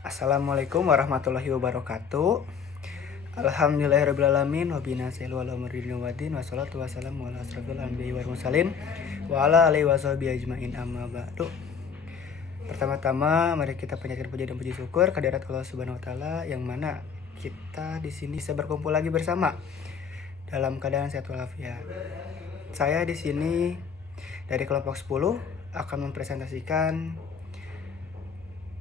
Assalamualaikum warahmatullahi wabarakatuh. Alhamdulillahirrabbilalamin. Wabinasilu ala murdin wadin. Wassalatu wassalamu ala asrafil anbiya wal mursalin wa ala alihi washabihi ajmain amma ba'du. Pertama-tama mari kita panjatkan puji dan puji syukur kehadirat Allah Subhanahu wa taala yang mana kita di sini bisa berkumpul lagi bersama dalam keadaan sehat walafiat. Saya di sini dari kelompok 10 akan mempresentasikan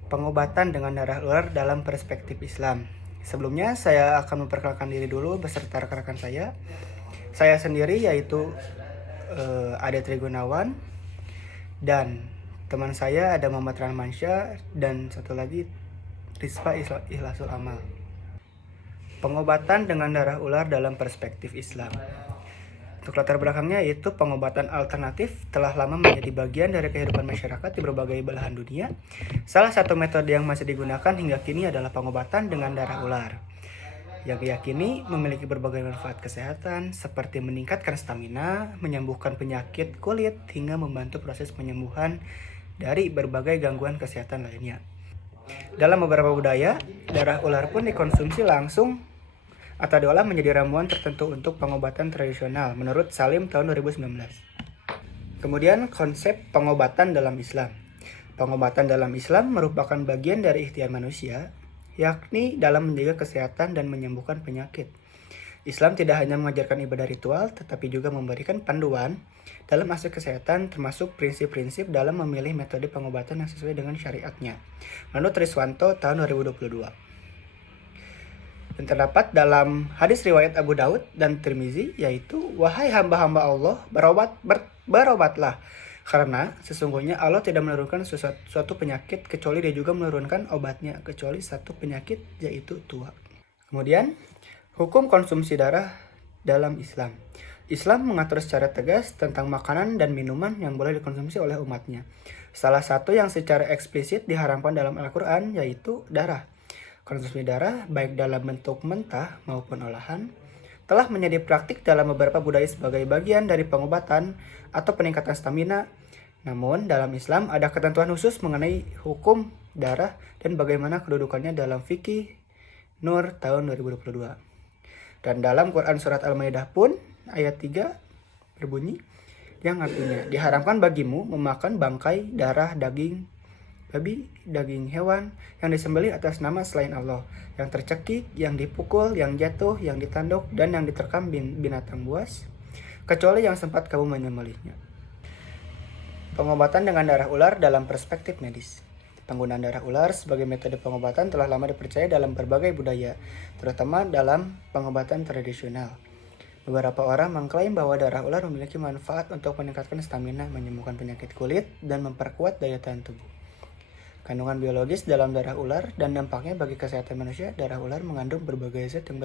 pengobatan dengan darah ular dalam perspektif Islam. Sebelumnya saya akan memperkenalkan diri dulu beserta rekan-rekan saya. Saya sendiri yaitu Ade Trigunawan dan teman saya ada Muhammad Rahmansyah dan satu lagi Rizfa Ikhlasul Amal. Pengobatan dengan darah ular dalam perspektif Islam. Untuk latar belakangnya yaitu pengobatan alternatif telah lama menjadi bagian dari kehidupan masyarakat di berbagai belahan dunia. Salah satu metode yang masih digunakan hingga kini adalah pengobatan dengan darah ular, yang diyakini memiliki berbagai manfaat kesehatan seperti meningkatkan stamina, menyembuhkan penyakit kulit, hingga membantu proses penyembuhan dari berbagai gangguan kesehatan lainnya. Dalam beberapa budaya, darah ular pun dikonsumsi langsung atau diolah menjadi ramuan tertentu untuk pengobatan tradisional menurut Salim tahun 2019. Kemudian konsep pengobatan dalam Islam. Pengobatan dalam Islam merupakan bagian dari ikhtiar manusia, yakni dalam menjaga kesehatan dan menyembuhkan penyakit. Islam tidak hanya mengajarkan ibadah ritual, tetapi juga memberikan panduan dalam aspek kesehatan termasuk prinsip-prinsip dalam memilih metode pengobatan yang sesuai dengan syariatnya. Menurut Riswanto tahun 2022. Dan terdapat dalam hadis riwayat Abu Daud dan Tirmizi yaitu, wahai hamba-hamba Allah, berobatlah, karena sesungguhnya Allah tidak menurunkan suatu penyakit kecuali Dia juga menurunkan obatnya, kecuali satu penyakit yaitu tua. Kemudian hukum konsumsi darah dalam Islam. Islam mengatur secara tegas tentang makanan dan minuman yang boleh dikonsumsi oleh umatnya. Salah satu yang secara eksplisit diharamkan dalam Al-Quran yaitu darah. Konsumsi darah, baik dalam bentuk mentah maupun olahan, telah menjadi praktik dalam beberapa budaya sebagai bagian dari pengobatan atau peningkatan stamina. Namun, dalam Islam ada ketentuan khusus mengenai hukum darah dan bagaimana kedudukannya dalam fikih Nur tahun 2022. Dan dalam Quran Surat Al-Maidah pun, ayat 3 berbunyi, yang artinya, diharamkan bagimu memakan bangkai, darah, daging babi, daging hewan yang disembelih atas nama selain Allah, yang tercekik, yang dipukul, yang jatuh, yang ditanduk, dan yang diterkam binatang buas, kecuali yang sempat kamu menyembelihnya. Pengobatan dengan darah ular dalam perspektif medis. Penggunaan darah ular sebagai metode pengobatan telah lama dipercaya dalam berbagai budaya, terutama dalam pengobatan tradisional. Beberapa orang mengklaim bahwa darah ular memiliki manfaat untuk meningkatkan stamina, menyembuhkan penyakit kulit, dan memperkuat daya tahan tubuh. Kandungan biologis dalam darah ular dan dampaknya bagi kesehatan manusia. Darah ular mengandung berbagai zat yang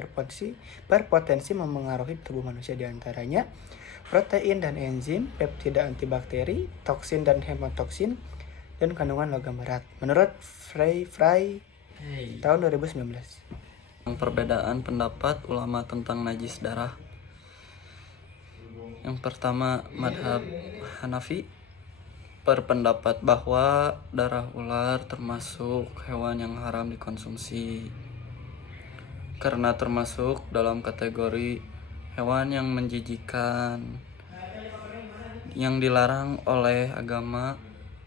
berpotensi memengaruhi tubuh manusia, diantaranya protein dan enzim, peptida antibakteri, toksin dan hemotoksin, dan kandungan logam berat. Menurut Fry tahun 2019. Perbedaan pendapat ulama tentang najis darah. Yang pertama, madhab Hanafi berpendapat bahwa darah ular termasuk hewan yang haram dikonsumsi karena termasuk dalam kategori hewan yang menjijikan yang dilarang oleh agama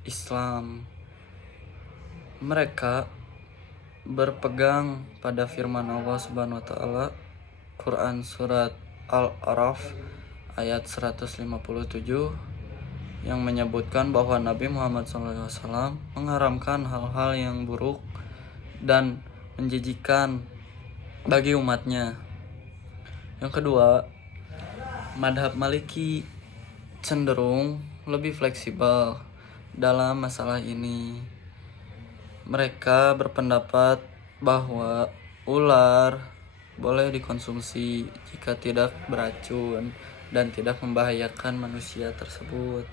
Islam. Mereka berpegang pada firman Allah Subhanahu wa taala Quran surat Al-A'raf ayat 157 yang menyebutkan bahwa Nabi Muhammad SAW mengharamkan hal-hal yang buruk dan menjijikan bagi umatnya. Yang kedua, madhab Maliki cenderung lebih fleksibel dalam masalah ini. Mereka berpendapat bahwa ular boleh dikonsumsi jika tidak beracun dan tidak membahayakan manusia tersebut.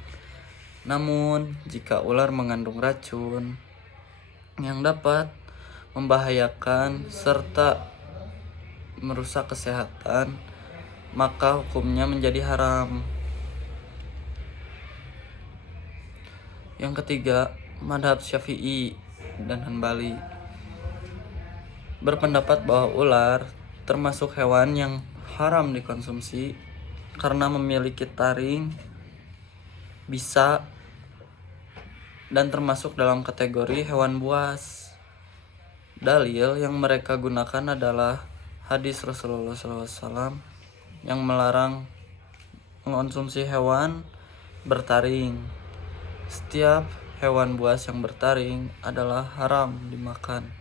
Namun, jika ular mengandung racun yang dapat membahayakan serta merusak kesehatan, maka hukumnya menjadi haram. Yang ketiga, madhab Syafi'i dan Hanbali. berpendapat bahwa ular termasuk hewan yang haram dikonsumsi karena memiliki taring, bisa, dan termasuk dalam kategori hewan buas. Dalil yang mereka gunakan adalah hadis Rasulullah SAW yang melarang mengonsumsi hewan bertaring. Setiap hewan buas yang bertaring adalah haram dimakan.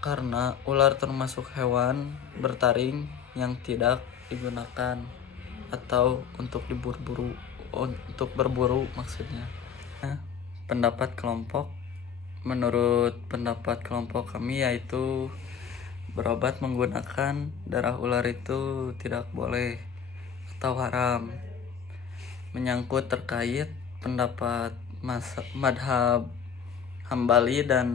Karena ular termasuk hewan bertaring yang tidak digunakan atau untuk berburu maksudnya. Pendapat kelompok, menurut pendapat kelompok kami yaitu berobat menggunakan darah ular itu tidak boleh atau haram. Menyangkut terkait pendapat madhab Hambali dan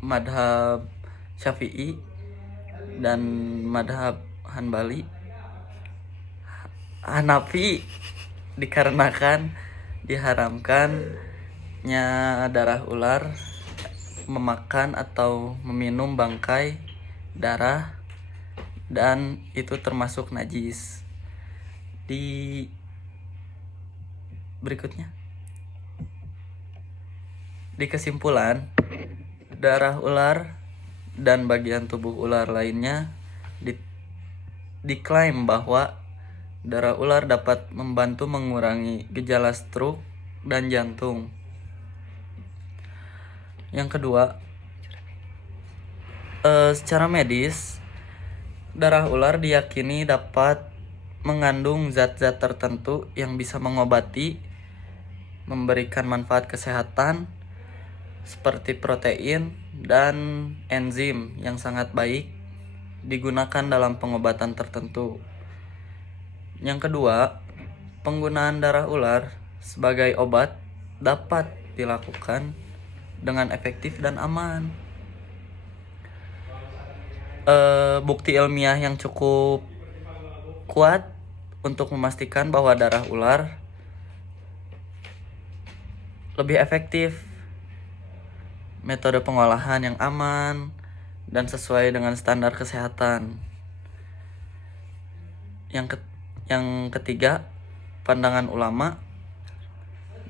madhab Syafi'i dan madhab Hanafi, dikarenakan diharamkannya darah ular, memakan atau meminum bangkai darah, dan itu termasuk najis. Di berikutnya, di kesimpulan, darah ular dan bagian tubuh ular lainnya diklaim bahwa darah ular dapat membantu mengurangi gejala stroke dan jantung. Yang kedua, secara medis, darah ular diyakini dapat mengandung zat-zat tertentu yang bisa mengobati, memberikan manfaat kesehatan, seperti protein dan enzim yang sangat baik digunakan dalam pengobatan tertentu. Yang kedua, penggunaan darah ular sebagai obat dapat dilakukan dengan efektif dan aman. Bukti ilmiah yang cukup kuat untuk memastikan bahwa darah ular lebih efektif, metode pengolahan yang aman dan sesuai dengan standar kesehatan. Yang ketiga, pandangan ulama.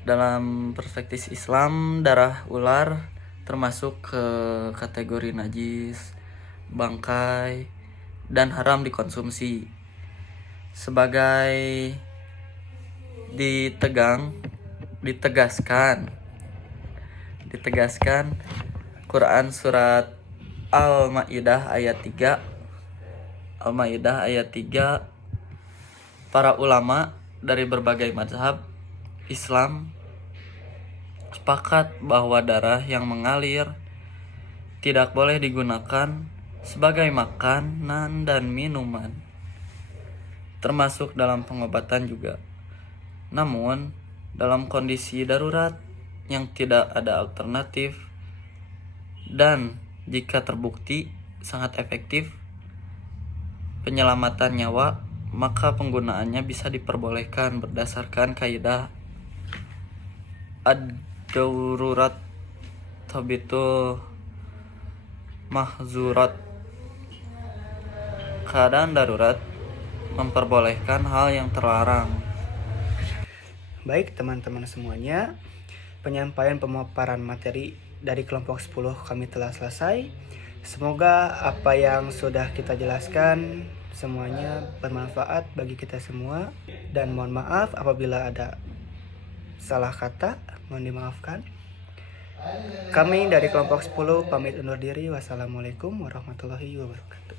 Dalam perspektif Islam, darah ular termasuk ke kategori najis, bangkai, dan haram dikonsumsi. Sebagai ditegaskan Quran surat Al-Maidah ayat 3. Para ulama dari berbagai mazhab Islam sepakat bahwa darah yang mengalir tidak boleh digunakan sebagai makanan dan minuman, termasuk dalam pengobatan juga. Namun, dalam kondisi darurat yang tidak ada alternatif dan jika terbukti sangat efektif penyelamatan nyawa, maka penggunaannya bisa diperbolehkan berdasarkan kaidah ad-darurat tabitul mahzurat. Keadaan darurat memperbolehkan hal yang terlarang. Baik teman-teman semuanya, penyampaian pemaparan materi dari kelompok 10 kami telah selesai. Semoga apa yang sudah kita jelaskan semuanya bermanfaat bagi kita semua, dan mohon maaf apabila ada salah kata, mohon dimaafkan. Kami dari kelompok 10 pamit undur diri. Wassalamualaikum warahmatullahi wabarakatuh.